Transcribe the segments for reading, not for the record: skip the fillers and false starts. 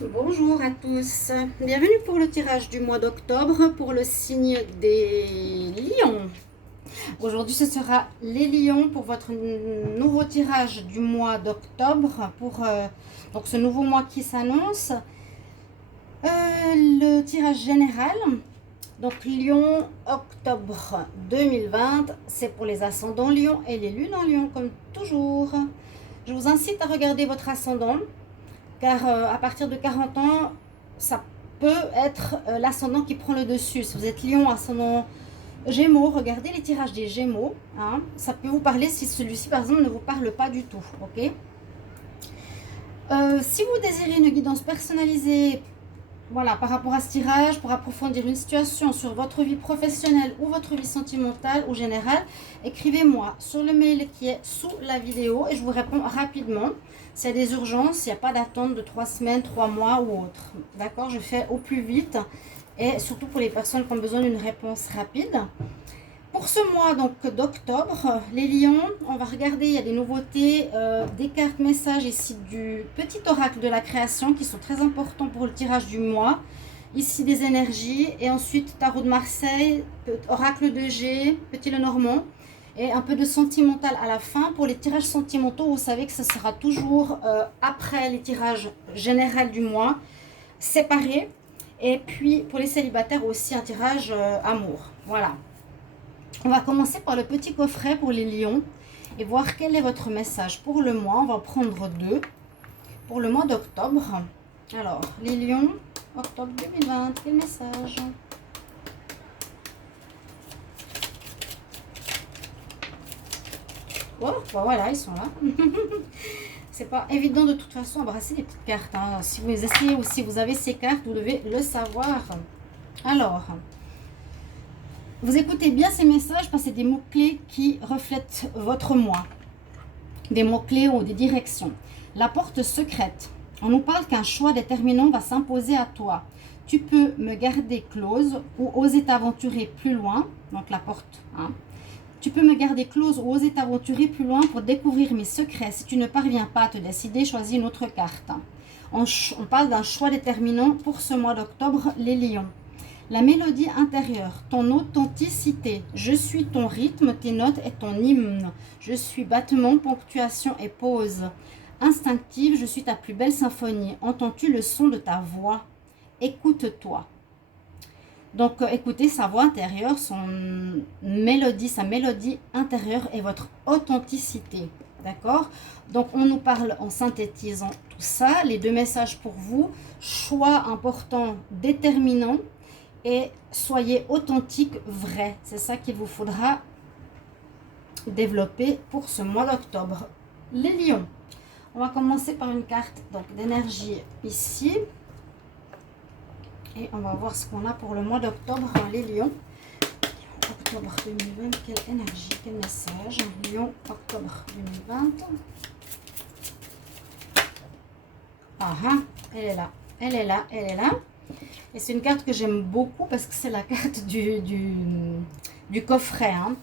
Bonjour à tous, bienvenue pour le tirage du mois d'octobre pour le signe des lions. Aujourd'hui ce sera les lions pour votre nouveau tirage du mois d'octobre pour donc ce nouveau mois qui s'annonce. Le tirage général, donc Lion octobre 2020, c'est pour les ascendants lions et les lunes en lion comme toujours. Je vous incite à regarder votre ascendant car à partir de 40 ans, ça peut être l'ascendant qui prend le dessus. Si vous êtes lion, ascendant gémeaux, regardez les tirages des gémeaux. Hein. Ça peut vous parler si celui-ci, par exemple, ne vous parle pas du tout. Ok. Si vous désirez une guidance personnalisée, voilà, par rapport à ce tirage, pour approfondir une situation sur votre vie professionnelle ou votre vie sentimentale ou générale, écrivez-moi sur le mail qui est sous la vidéo et je vous réponds rapidement. S'il y a des urgences, il n'y a pas d'attente de 3 semaines, 3 mois ou autre. D'accord, je fais au plus vite et surtout pour les personnes qui ont besoin d'une réponse rapide. Pour ce mois donc d'octobre, les lions, on va regarder, il y a des nouveautés, des cartes messages ici du petit oracle de la création qui sont très importants pour le tirage du mois. Ici des énergies et ensuite tarot de Marseille, oracle de G, petit Lenormand et un peu de sentimental à la fin. Pour les tirages sentimentaux, vous savez que ce sera toujours après les tirages généraux du mois, séparés. Et puis pour les célibataires aussi un tirage amour. Voilà. On va commencer par le petit coffret pour les lions et voir quel est votre message pour le mois. On va en prendre deux pour le mois d'octobre. Alors, les lions, octobre 2020, quel message? Oh, bah voilà, ils sont là. C'est pas évident de toute façon embrasser les petites cartes. Hein. Si vous essayez ou si vous avez ces cartes, vous devez le savoir. Alors, vous écoutez bien ces messages parce que c'est des mots-clés qui reflètent votre moi. Des mots-clés ou des directions. La porte secrète. On nous parle qu'un choix déterminant va s'imposer à toi. Tu peux me garder close ou oser t'aventurer plus loin. Donc la porte. Hein. Tu peux me garder close ou oser t'aventurer plus loin pour découvrir mes secrets. Si tu ne parviens pas à te décider, choisis une autre carte. On parle d'un choix déterminant pour ce mois d'octobre, les lions. La mélodie intérieure, ton authenticité. Je suis ton rythme, tes notes et ton hymne. Je suis battement, ponctuation et pause. Instinctive, je suis ta plus belle symphonie. Entends-tu le son de ta voix? Écoute-toi. Donc, écoutez sa voix intérieure, sa mélodie intérieure et votre authenticité. D'accord? Donc, on nous parle en synthétisant tout ça. Les deux messages pour vous. Choix important, déterminant. Et soyez authentique, vrai. C'est ça qu'il vous faudra développer pour ce mois d'octobre. Les lions. On va commencer par une carte d'énergie ici. Et on va voir ce qu'on a pour le mois d'octobre, les lions. Octobre 2020, quelle énergie, quel message. Lion, octobre 2020. Ah, elle est là, elle est là, elle est là. Et c'est une carte que j'aime beaucoup parce que c'est la carte du coffret. Hein.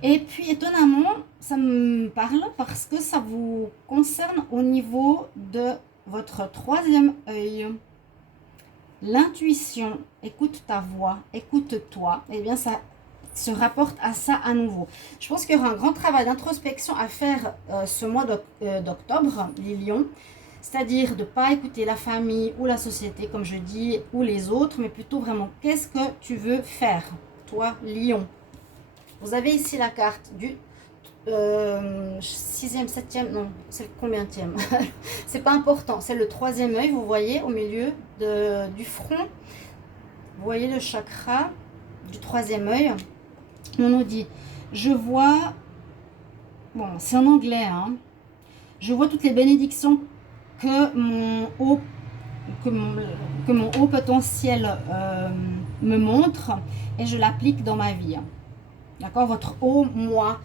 Et puis, étonnamment, ça me parle parce que ça vous concerne au niveau de votre troisième œil. L'intuition, écoute ta voix, écoute-toi. Eh bien, ça se rapporte à ça à nouveau. Je pense qu'il y aura un grand travail d'introspection à faire ce mois d'octobre, les lions. C'est-à-dire de ne pas écouter la famille ou la société, comme je dis, ou les autres, mais plutôt vraiment, qu'est-ce que tu veux faire, toi, lion? Vous avez ici la carte du 6e, 7e, non, c'est le combienième? C'est pas important, c'est le troisième œil, vous voyez, au milieu du front. Vous voyez le chakra du troisième œil. On nous dit, je vois, bon, c'est en anglais, hein, je vois toutes les bénédictions que mon haut potentiel me montre et je l'applique dans ma vie. D'accord, votre haut moi.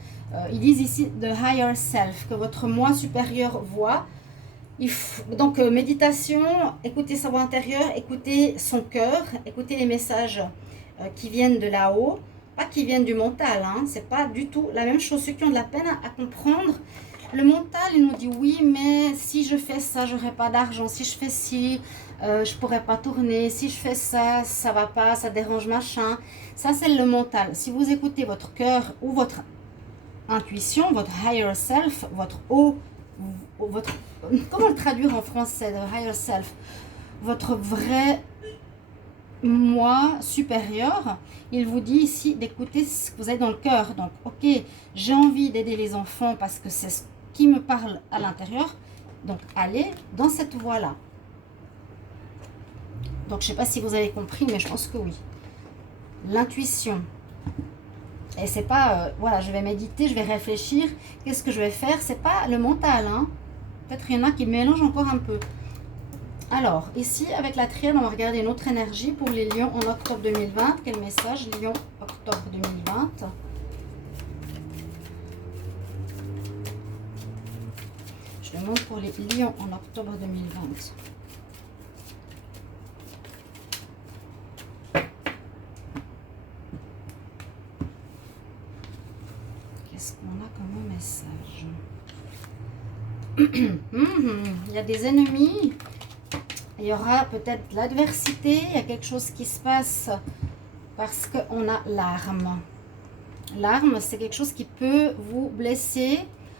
Ils disent ici the higher self, que votre moi supérieur voit. Donc méditation, écoutez sa voix intérieure, écoutez son cœur, écoutez les messages qui viennent de là-haut, pas qui viennent du mental. Hein, c'est pas du tout la même chose. Ceux qui ont de la peine à comprendre Le mental, il nous dit oui, mais si je fais ça, j'aurai pas d'argent. Si je fais ci, je pourrais pas tourner. Si je fais ça, ça va pas, ça dérange machin. Ça, c'est le mental. Si vous écoutez votre cœur ou votre intuition, votre higher self, votre haut, votre, comment le traduire en français, le higher self, votre vrai moi supérieur, il vous dit ici d'écouter ce que vous avez dans le cœur. Donc, ok, j'ai envie d'aider les enfants parce que c'est ce qui me parle à l'intérieur. Donc, allez dans cette voie-là. Donc, je ne sais pas si vous avez compris, mais je pense que oui. L'intuition. Et c'est pas, voilà, je vais méditer, je vais réfléchir. Qu'est-ce que je vais faire? C'est pas le mental, hein. Peut-être qu'il y en a qui mélangent encore un peu. Alors, ici, avec la triade, on va regarder une autre énergie pour les lions en octobre 2020. Quel message? Lion, octobre 2020. Je demande pour les lions en octobre 2020. Qu'est-ce qu'on a comme message? Il y a des ennemis. Il y aura peut-être de l'adversité, il y a quelque chose qui se passe parce qu'on a l'arme. L'arme, c'est quelque chose qui peut vous blesser,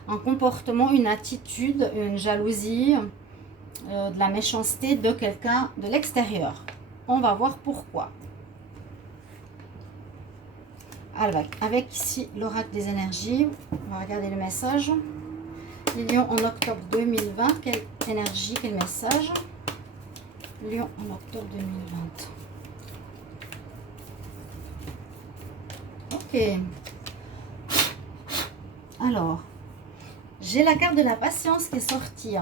un comportement, une attitude, une jalousie, de la méchanceté de quelqu'un de l'extérieur. On va voir pourquoi. Avec ici l'oracle des énergies, on va regarder le message. Les lions en octobre 2020, quelle énergie, quel message? Lion en octobre 2020. Ok. Alors, j'ai la carte de la patience qui est sortie.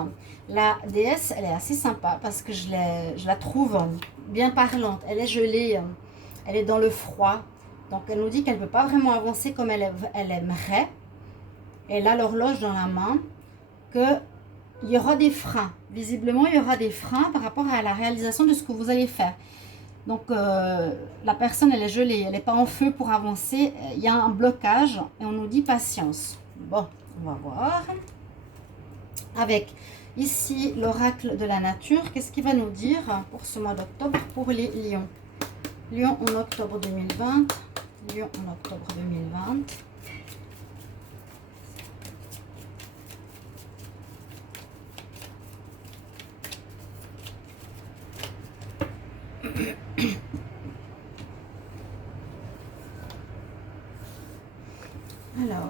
La déesse, elle est assez sympa parce que je la trouve bien parlante. Elle est gelée, elle est dans le froid. Donc, elle nous dit qu'elle ne peut pas vraiment avancer comme elle aimerait. Elle a l'horloge dans la main, qu'il y aura des freins. Visiblement, il y aura des freins par rapport à la réalisation de ce que vous allez faire. Donc, la personne, elle est gelée, elle n'est pas en feu pour avancer. Il y a un blocage et on nous dit patience. Bon, on va voir. Avec ici l'oracle de la nature, qu'est-ce qu'il va nous dire pour ce mois d'octobre pour les lions? Lion en octobre 2020. Lion en octobre 2020. Alors,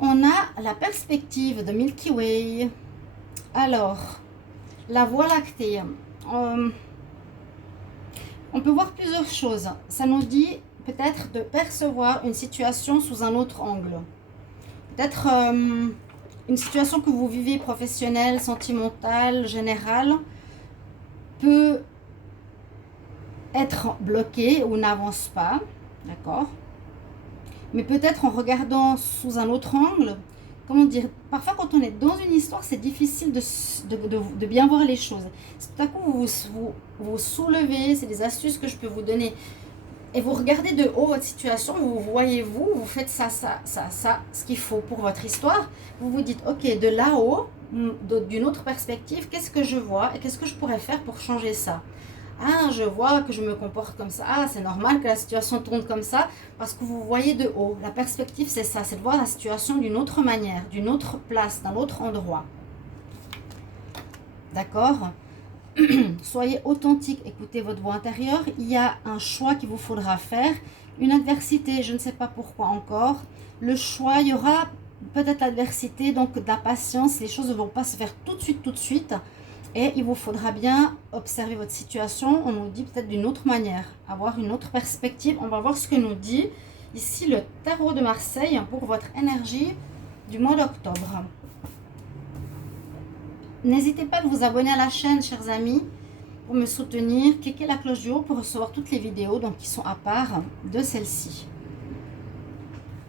on a la perspective de Milky Way. Alors, la Voie lactée. On peut voir plusieurs choses. Ça nous dit peut-être de percevoir une situation sous un autre angle. Peut-être une situation que vous vivez professionnelle, sentimentale, générale, peut être bloquée ou n'avance pas. D'accord? Mais peut-être en regardant sous un autre angle, comment dire, parfois quand on est dans une histoire, c'est difficile de bien voir les choses. Tout à coup, vous soulevez, c'est des astuces que je peux vous donner. Et vous regardez de haut votre situation, vous voyez vous faites ça, ce qu'il faut pour votre histoire. Vous vous dites, ok, de là-haut, d'une autre perspective, qu'est-ce que je vois et qu'est-ce que je pourrais faire pour changer ça? Ah, je vois que je me comporte comme ça. Ah, c'est normal que la situation tourne comme ça parce que vous voyez de haut. La perspective, c'est ça, c'est de voir la situation d'une autre manière, d'une autre place, d'un autre endroit. D'accord? Soyez authentique, écoutez votre voix intérieure. Il y a un choix qu'il vous faudra faire. Une adversité, je ne sais pas pourquoi encore. Le choix, il y aura peut-être l'adversité, donc de la patience. Les choses ne vont pas se faire tout de suite. Et il vous faudra bien observer votre situation. On nous dit peut-être d'une autre manière, avoir une autre perspective. On va voir ce que nous dit ici le tarot de Marseille pour votre énergie du mois d'octobre. N'hésitez pas à vous abonner à la chaîne, chers amis, pour me soutenir. Cliquez la cloche du haut pour recevoir toutes les vidéos donc, qui sont à part de celle-ci.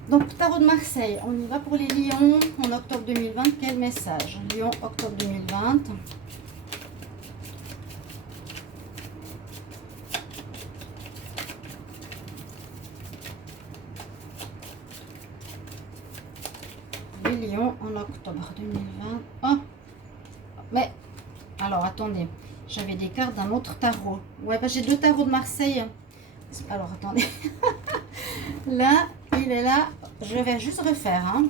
Donc, tarot de Marseille, on y va pour les lions en octobre 2020. Quel message? Lion, octobre 2020. les lions en octobre 2020. Oh, mais, alors, attendez. J'avais des cartes d'un autre tarot. Ouais, bah, j'ai 2 tarots de Marseille. Alors, attendez. Là, il est là. Je vais juste refaire. Hein.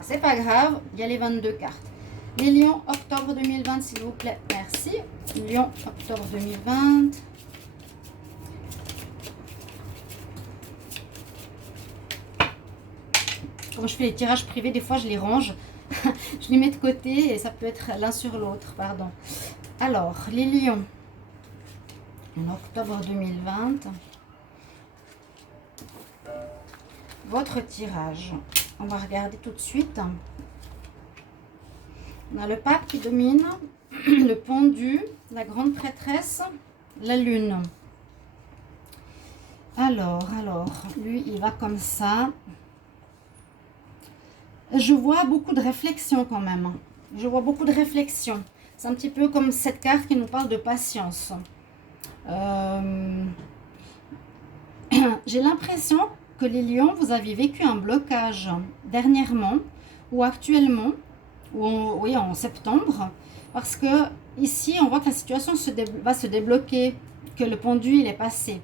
C'est pas grave, il y a les 22 cartes. Les lions, octobre 2020, s'il vous plaît. Merci. Lion, octobre 2020. Quand je fais les tirages privés, des fois je les range. Je les mets de côté et ça peut être l'un sur l'autre, pardon. Alors, les lions, en octobre 2020. Votre tirage. On va regarder tout de suite. On a le pape qui domine, le pendu, la grande prêtresse, la lune. Alors, lui, il va comme ça. Je vois beaucoup de réflexion quand même. Je vois beaucoup de réflexion. C'est un petit peu comme cette carte qui nous parle de patience. J'ai l'impression que les lions, vous avez vécu un blocage dernièrement ou actuellement, ou oui, en septembre, parce que ici, on voit que la situation va se débloquer, que le pendu, il est passé.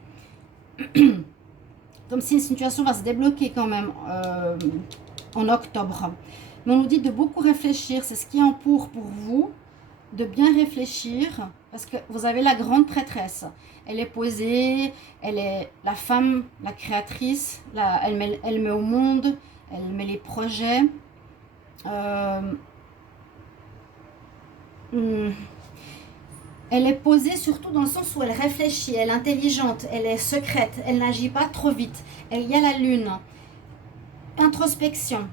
Comme si une situation va se débloquer quand même en octobre. Mais on nous dit de beaucoup réfléchir, c'est ce qui est en pour vous, de bien réfléchir, parce que vous avez la grande prêtresse. Elle est posée, elle est la femme, la créatrice, elle met au monde, elle met les projets. Elle est posée surtout dans le sens où elle réfléchit, elle est intelligente, elle est secrète, elle n'agit pas trop vite. Et il y a la lune. Introspection.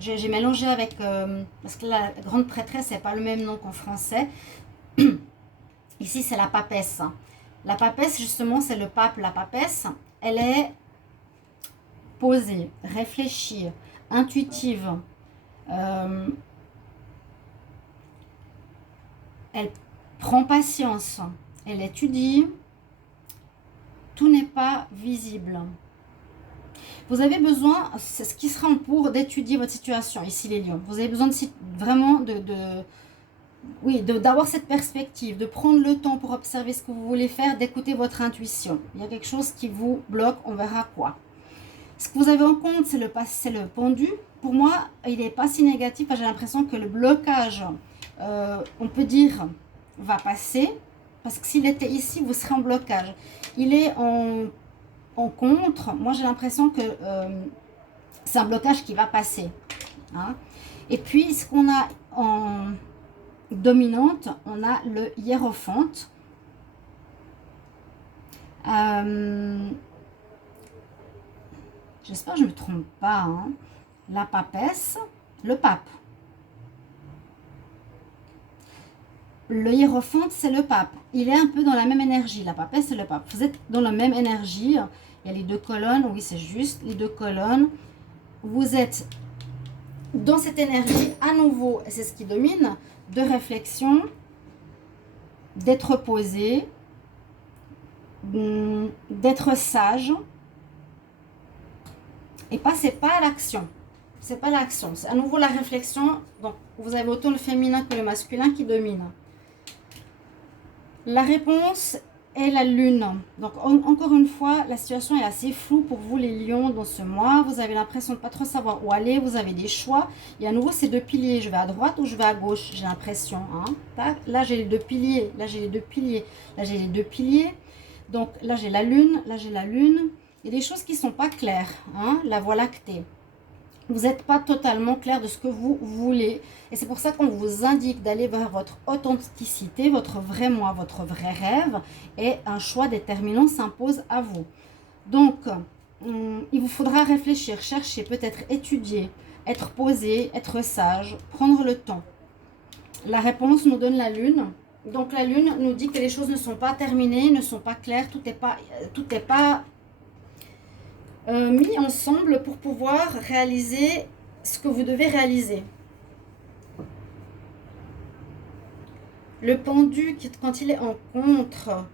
J'ai mélangé avec... parce que la grande prêtresse, n'est pas le même nom qu'en français. Ici, c'est la papesse. La papesse, justement, c'est le pape. La papesse, elle est posée, réfléchie, intuitive. Elle prend patience. Elle étudie. Tout n'est pas visible. Vous avez besoin, c'est ce qui sera en pour, d'étudier votre situation, ici les lions. Vous avez besoin vraiment d'avoir cette perspective, de prendre le temps pour observer ce que vous voulez faire, d'écouter votre intuition. Il y a quelque chose qui vous bloque, on verra quoi. Ce que vous avez en compte, c'est le pendu. Pour moi, il n'est pas si négatif, j'ai l'impression que le blocage, on peut dire, va passer. Parce que s'il était ici, vous serez en blocage. Il est en contre. Moi, j'ai l'impression que c'est un blocage qui va passer. Hein. Et puis, ce qu'on a en dominante, on a le hiérophante. J'espère que je ne me trompe pas. Hein. La papesse, le pape. Le hiérophante, c'est le pape. Il est un peu dans la même énergie. La papesse, c'est le pape. Vous êtes dans la même énergie. Il y a les 2 colonnes. Oui, c'est juste les 2 colonnes. Vous êtes dans cette énergie à nouveau. Et c'est ce qui domine. De réflexion. D'être posé. D'être sage. Et passez pas à l'action. C'est pas l'action. C'est à nouveau la réflexion. Donc, vous avez autant le féminin que le masculin qui domine. La réponse est la lune. Donc, encore une fois, la situation est assez floue pour vous, les lions, dans ce mois. Vous avez l'impression de ne pas trop savoir où aller. Vous avez des choix. Et à nouveau, c'est 2 piliers. Je vais à droite ou je vais à gauche, j'ai l'impression. Hein. Là, j'ai les 2 piliers. Là, j'ai les 2 piliers. Là, j'ai les 2 piliers. Donc, là, j'ai la lune. Là, j'ai la lune. Il y a des choses qui ne sont pas claires. Hein. La voie lactée. Vous n'êtes pas totalement clair de ce que vous voulez. Et c'est pour ça qu'on vous indique d'aller vers votre authenticité, votre vrai moi, votre vrai rêve. Et un choix déterminant s'impose à vous. Donc, il vous faudra réfléchir, chercher, peut-être étudier, être posé, être sage, prendre le temps. La réponse nous donne la lune. Donc, la lune nous dit que les choses ne sont pas terminées, ne sont pas claires, tout n'est pas mis ensemble pour pouvoir réaliser ce que vous devez réaliser. Le pendu, quand il est en contre,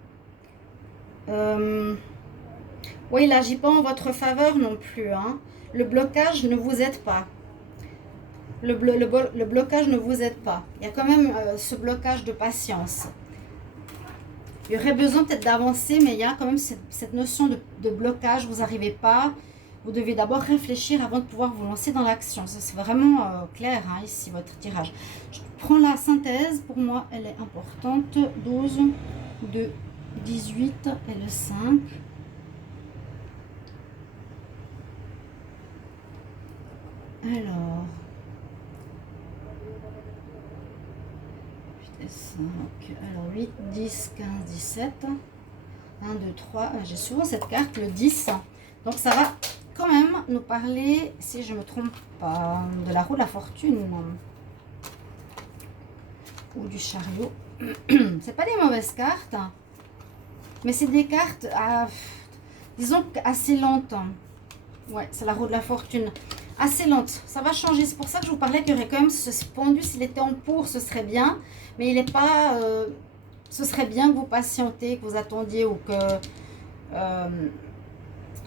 oui, il n'agit pas en votre faveur non plus. Hein. Le blocage ne vous aide pas. Le blocage ne vous aide pas. Il y a quand même ce blocage de patience. Il y aurait besoin peut-être d'avancer, mais il y a quand même cette notion de blocage. Vous n'arrivez pas. Vous devez d'abord réfléchir avant de pouvoir vous lancer dans l'action. Ça, c'est vraiment clair hein, ici, votre tirage. Je prends la synthèse. Pour moi, elle est importante. 12, 2, 18 et le 5. Alors... 5, alors 8, 10, 15, 17, 1, 2, 3, j'ai souvent cette carte, le 10, donc ça va quand même nous parler, si je ne me trompe pas, de la roue de la fortune, ou du chariot, c'est pas des mauvaises cartes, mais c'est des cartes, disons, assez lentes, ouais, c'est la roue de la fortune, assez lente, ça va changer, c'est pour ça que je vous parlais qu'il y aurait quand même ce pendu, s'il était en pour, ce serait bien, mais il n'est pas, ce serait bien que vous patientiez, que vous attendiez ou que,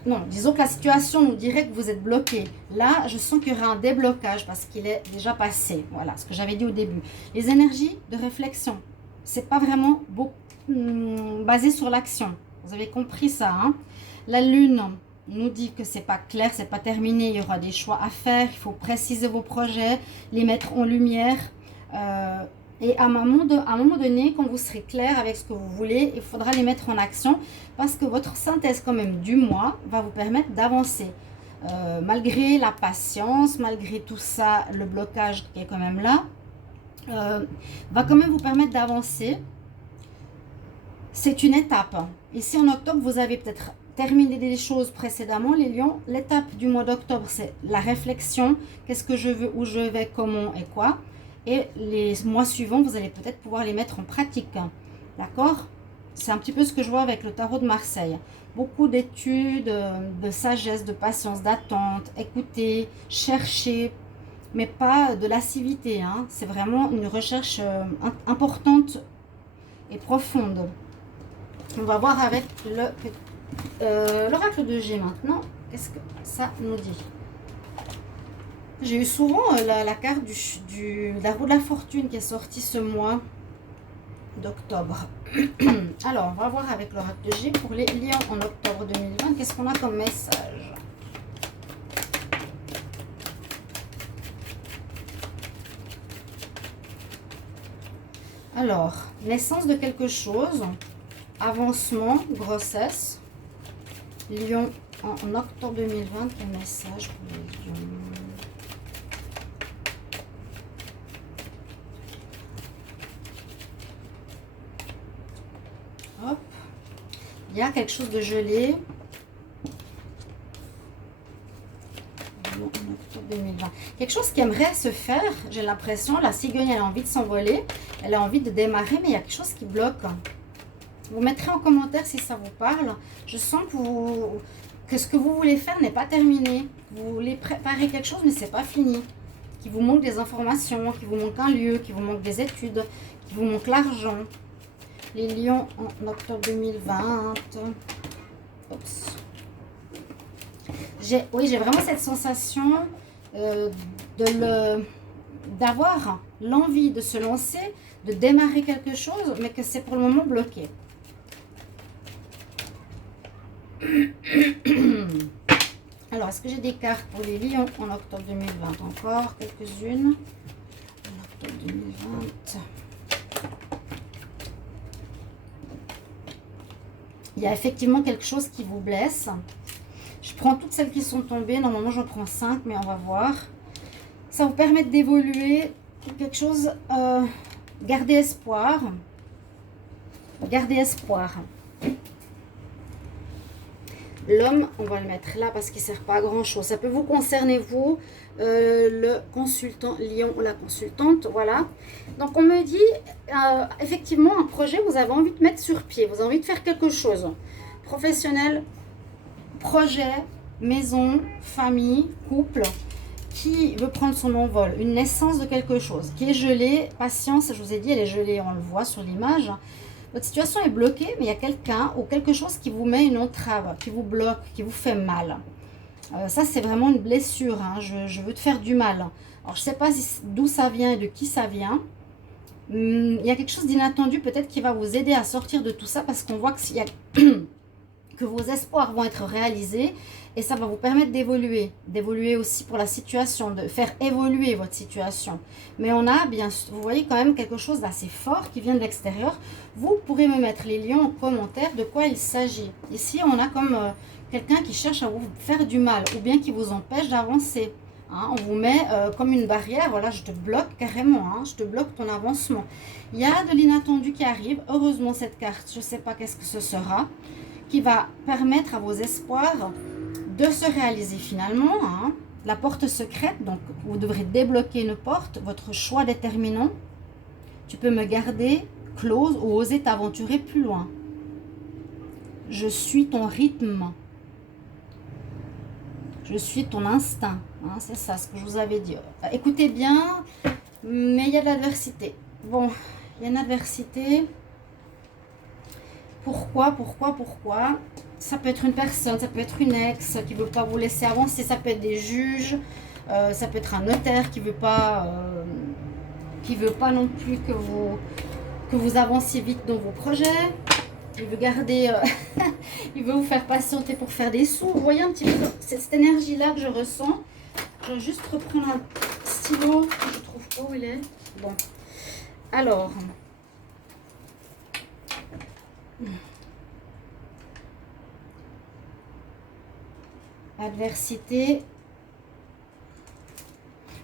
non, disons que la situation nous dirait que vous êtes bloqué. Là, je sens qu'il y aura un déblocage parce qu'il est déjà passé, voilà, ce que j'avais dit au début. Les énergies de réflexion, c'est pas vraiment basé sur l'action, vous avez compris ça, hein. La lune nous dit que c'est pas clair, c'est pas terminé, il y aura des choix à faire, il faut préciser vos projets, les mettre en lumière, et à un moment donné, quand vous serez clair avec ce que vous voulez, il faudra les mettre en action parce que votre synthèse quand même du mois va vous permettre d'avancer. Malgré la patience, malgré tout ça, le blocage qui est quand même là, va quand même vous permettre d'avancer. C'est une étape. Ici en octobre, vous avez peut-être terminé des choses précédemment, les lions. L'étape du mois d'octobre, c'est la réflexion. Qu'est-ce que je veux, où je vais, comment et quoi. Et les mois suivants, vous allez peut-être pouvoir les mettre en pratique. D'accord? C'est un petit peu ce que je vois avec le tarot de Marseille. Beaucoup d'études, de sagesse, de patience, d'attente, écouter, chercher, mais pas de lascivité. Hein. C'est vraiment une recherche importante et profonde. On va voir avec l'oracle de G maintenant. Qu'est-ce que ça nous dit? J'ai eu souvent la carte de la roue de la fortune qui est sortie ce mois d'octobre. Alors, on va voir avec l'oracle de G pour les lions en octobre 2020. Qu'est-ce qu'on a comme message? Alors, naissance de quelque chose, avancement, grossesse. Lion en octobre 2020, quel message pour les lions? Hop. Il y a quelque chose de gelé. En octobre 2020. Quelque chose qui aimerait se faire, j'ai l'impression. La cigogne, elle a envie de s'envoler. Elle a envie de démarrer, mais il y a quelque chose qui bloque. Vous mettrez en commentaire si ça vous parle. Je sens que ce que vous voulez faire n'est pas terminé. Vous voulez préparer quelque chose, mais c'est pas fini. Qu'il vous manque des informations, qu'il vous manque un lieu, qu'il vous manque des études, qu'il vous manque l'argent. Les lions en octobre 2020. Oups. Oui, j'ai vraiment cette sensation d'avoir l'envie de se lancer, de démarrer quelque chose, mais que c'est pour le moment bloqué. Alors, est-ce que j'ai des cartes pour les lions en octobre 2020? Encore quelques-unes. En octobre 2020. Il y a effectivement quelque chose qui vous blesse. Je prends toutes celles qui sont tombées. Normalement, j'en prends 5, mais on va voir. Ça vous permet d'évoluer. Quelque chose. Gardez espoir. Gardez espoir. L'homme, on va le mettre là parce qu'il ne sert pas à grand chose. Ça peut vous concerner, vous, le consultant lion ou la consultante. Voilà. Donc, on me dit, effectivement, un projet, vous avez envie de mettre sur pied. Vous avez envie de faire quelque chose. Professionnel, projet, maison, famille, couple, qui veut prendre son envol, une naissance de quelque chose qui est gelée. Patience, je vous ai dit, elle est gelée, on le voit sur l'image. Votre situation est bloquée, mais il y a quelqu'un ou quelque chose qui vous met une entrave, qui vous bloque, qui vous fait mal. Ça, c'est vraiment une blessure. Hein. Je veux te faire du mal. Alors, je ne sais pas d'où ça vient et de qui ça vient. Il y a quelque chose d'inattendu peut-être qui va vous aider à sortir de tout ça parce qu'on voit que, que vos espoirs vont être réalisés et ça va vous permettre d'évoluer aussi pour la situation, de faire évoluer votre situation. Mais on a bien, vous voyez quand même quelque chose d'assez fort qui vient de l'extérieur. Vous pourrez me mettre les liens en commentaire de quoi il s'agit. Ici, on a comme quelqu'un qui cherche à vous faire du mal ou bien qui vous empêche d'avancer. Hein, on vous met comme une barrière, voilà, je te bloque carrément, hein, je te bloque ton avancement. Il y a de l'inattendu qui arrive, heureusement cette carte, je ne sais pas qu'est-ce que ce sera, qui va permettre à vos espoirs de se réaliser finalement. Hein, la porte secrète, donc vous devrez débloquer une porte, votre choix déterminant. Tu peux me garder close ou oser t'aventurer plus loin. Je suis ton rythme. Je suis ton instinct, hein, c'est ça ce que je vous avais dit. Écoutez bien, mais il y a de l'adversité. Bon, il y a une adversité. Pourquoi ça peut être une personne, ça peut être une ex qui ne veut pas vous laisser avancer, ça peut être des juges, ça peut être un notaire qui veut pas non plus que vous avanciez vite dans vos projets. Il veut garder, il veut vous faire patienter pour faire des sous. Vous voyez un petit peu cette énergie-là que je ressens. Je vais juste reprendre un stylo. Je trouve pas où il est. Bon. Alors. Adversité.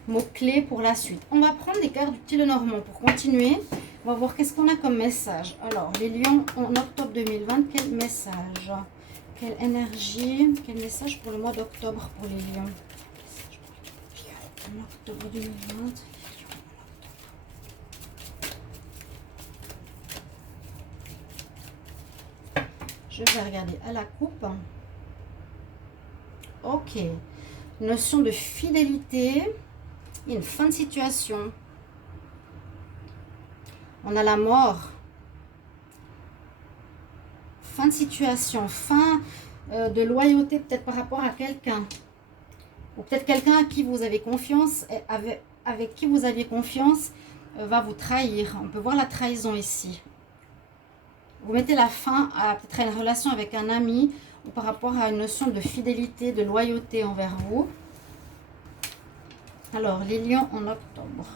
Mots-clés pour la suite. On va prendre les cartes du petit Lenormand pour continuer. On va voir qu'est-ce qu'on a comme message. Alors, les lions en octobre 2020, quel message? Quelle énergie? Quel message pour le mois d'octobre pour les lions? En octobre 2020. Je vais regarder à la coupe. Ok. Notion de fidélité. Une fin de situation. On a la mort. Fin de situation. Fin de loyauté peut-être par rapport à quelqu'un. Ou peut-être quelqu'un à qui vous avez confiance, et avec qui vous aviez confiance, va vous trahir. On peut voir la trahison ici. Vous mettez la fin à peut-être à une relation avec un ami ou par rapport à une notion de fidélité, de loyauté envers vous. Alors, les lions en octobre.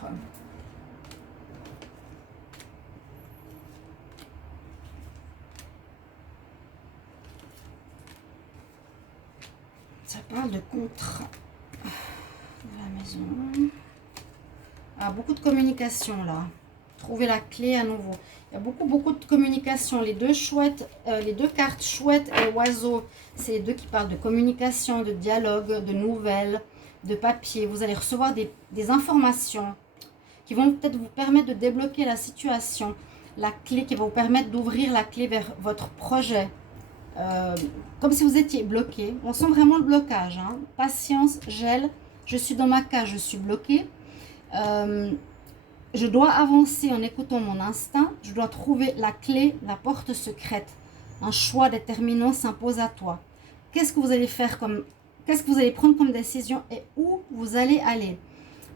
Ça parle de contrat de la maison. Ah, beaucoup de communication là. Trouver la clé à nouveau. Il y a beaucoup de communication. Les deux chouettes, les deux cartes chouettes et oiseau, c'est les deux qui parlent de communication, de dialogue, de nouvelles, de papier. Vous allez recevoir des informations qui vont peut-être vous permettre de débloquer la situation. La clé qui va vous permettre d'ouvrir la clé vers votre projet. Comme si vous étiez bloqué. On sent vraiment le blocage. Hein. Patience, gel. Je suis dans ma cage, je suis bloquée. Je dois avancer en écoutant mon instinct. Je dois trouver la clé, la porte secrète. Un choix déterminant s'impose à toi. Qu'est-ce que vous allez faire qu'est-ce que vous allez prendre comme décision et où vous allez aller?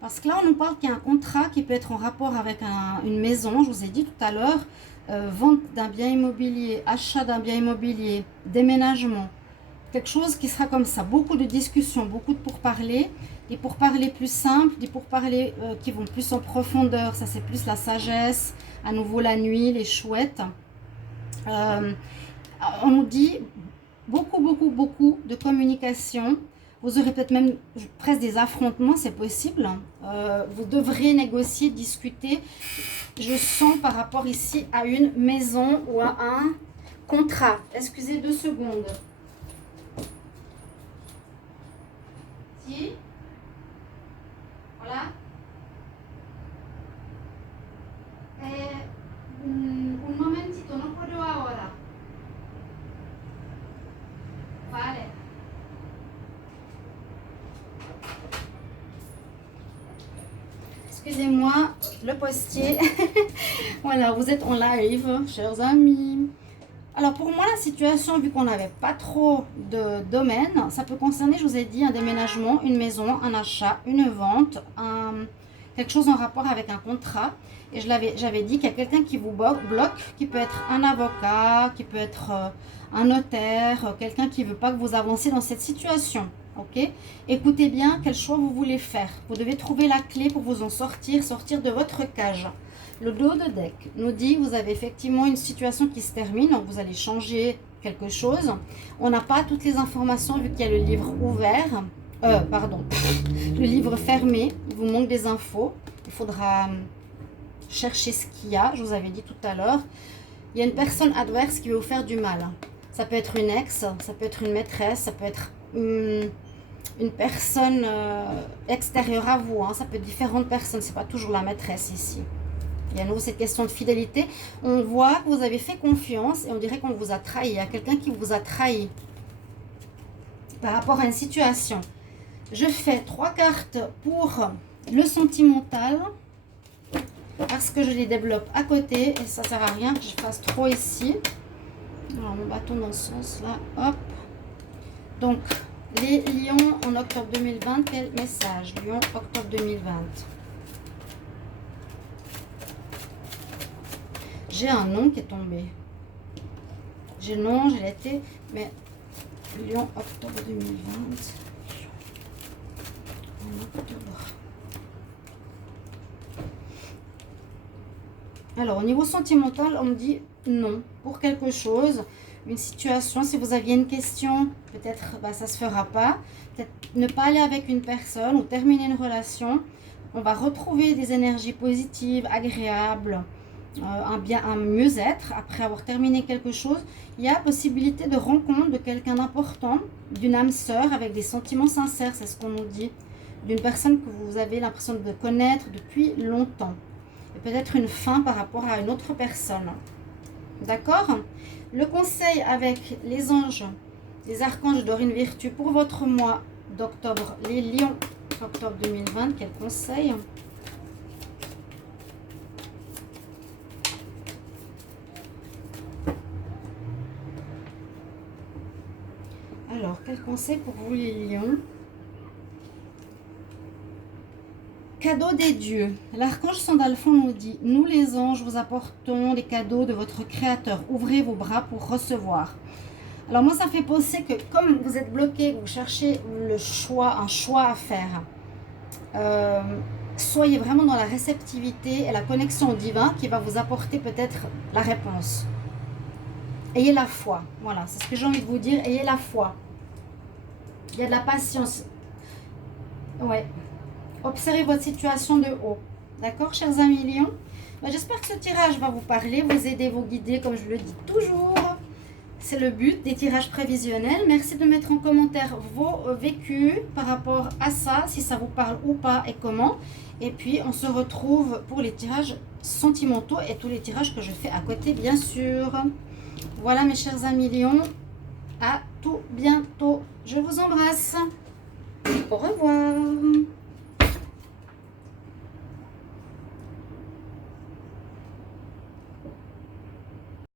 Parce que là, on nous parle qu'il y a un contrat qui peut être en rapport avec une maison. Je vous ai dit tout à l'heure, vente d'un bien immobilier, achat d'un bien immobilier, déménagement. Quelque chose qui sera comme ça. Beaucoup de discussions, beaucoup de pourparlers. Des pourparlers plus simples, des pourparlers qui vont plus en profondeur. Ça, c'est plus la sagesse. À nouveau, la nuit, les chouettes. On nous dit beaucoup de communication. Vous aurez peut-être même presque des affrontements, c'est possible. Vous devrez négocier, discuter. Je sens par rapport ici à une maison ou à un contrat. Excusez 2 secondes. Si. Voilà. Un momentito, no puedo ahora. Vale. Excusez-moi, le postier. Voilà, vous êtes en live, chers amis. Alors pour moi, la situation, vu qu'on n'avait pas trop de domaines, ça peut concerner, je vous ai dit, un déménagement, une maison, un achat, une vente, quelque chose en rapport avec un contrat. Et j'avais dit qu'il y a quelqu'un qui vous bloque, qui peut être un avocat, qui peut être un notaire, quelqu'un qui ne veut pas que vous avanciez dans cette situation. Ok, écoutez bien quel choix vous voulez faire. Vous devez trouver la clé pour vous en sortir de votre cage. Le dos de deck nous dit que vous avez effectivement une situation qui se termine, donc vous allez changer quelque chose. On n'a pas toutes les informations vu qu'il y a le livre ouvert, le livre fermé. Il vous manque des infos. Il faudra chercher ce qu'il y a. Je vous avais dit tout à l'heure. Il y a une personne adverse qui veut vous faire du mal. Ça peut être une ex, ça peut être une maîtresse, ça peut être une personne extérieure à vous. Ça peut être différentes personnes. C'est pas toujours la maîtresse ici. Il y a à nouveau cette question de fidélité. On voit que vous avez fait confiance et on dirait qu'on vous a trahi. Il y a quelqu'un qui vous a trahi par rapport à une situation. Je fais 3 cartes pour le sentimental parce que je les développe à côté et ça sert à rien que je fasse trop ici. Alors mon bâton dans ce sens là, hop. Donc les lions en octobre 2020, quel message? Lion octobre 2020. J'ai un nom qui est tombé. J'ai le nom, j'ai l'été, mais Lion, octobre 2020. En octobre. Alors, au niveau sentimental, on me dit non pour quelque chose, une situation. Si vous aviez une question, peut-être ça ne se fera pas. Peut-être ne pas aller avec une personne ou terminer une relation. On va retrouver des énergies positives, agréables. Un mieux-être après avoir terminé quelque chose. Il y a possibilité de rencontre de quelqu'un d'important, d'une âme sœur avec des sentiments sincères, c'est ce qu'on nous dit, d'une personne que vous avez l'impression de connaître depuis longtemps, et peut-être une fin par rapport à une autre personne. D'accord? Le conseil avec les anges, les archanges Dorine Virtue pour votre mois d'octobre, les lions, octobre 2020, quel conseil? Alors, quel conseil pour vous les lions? Cadeau des dieux. L'archange Sandalphon nous dit: nous les anges vous apportons les cadeaux de votre créateur. Ouvrez vos bras pour recevoir. Alors moi ça fait penser que comme vous êtes bloqué, vous cherchez un choix à faire. Soyez vraiment dans la réceptivité et la connexion au divin qui va vous apporter peut-être la réponse. Ayez la foi. Voilà, c'est ce que j'ai envie de vous dire. Ayez la foi. Il y a de la patience. Ouais. Observez votre situation de haut. D'accord, chers amis lions? J'espère que ce tirage va vous parler, vous aider, vous guider, comme je le dis toujours. C'est le but des tirages prévisionnels. Merci de mettre en commentaire vos vécus par rapport à ça, si ça vous parle ou pas et comment. Et puis, on se retrouve pour les tirages sentimentaux et tous les tirages que je fais à côté, bien sûr. Voilà, mes chers amis lions. À tout bientôt. Je vous embrasse.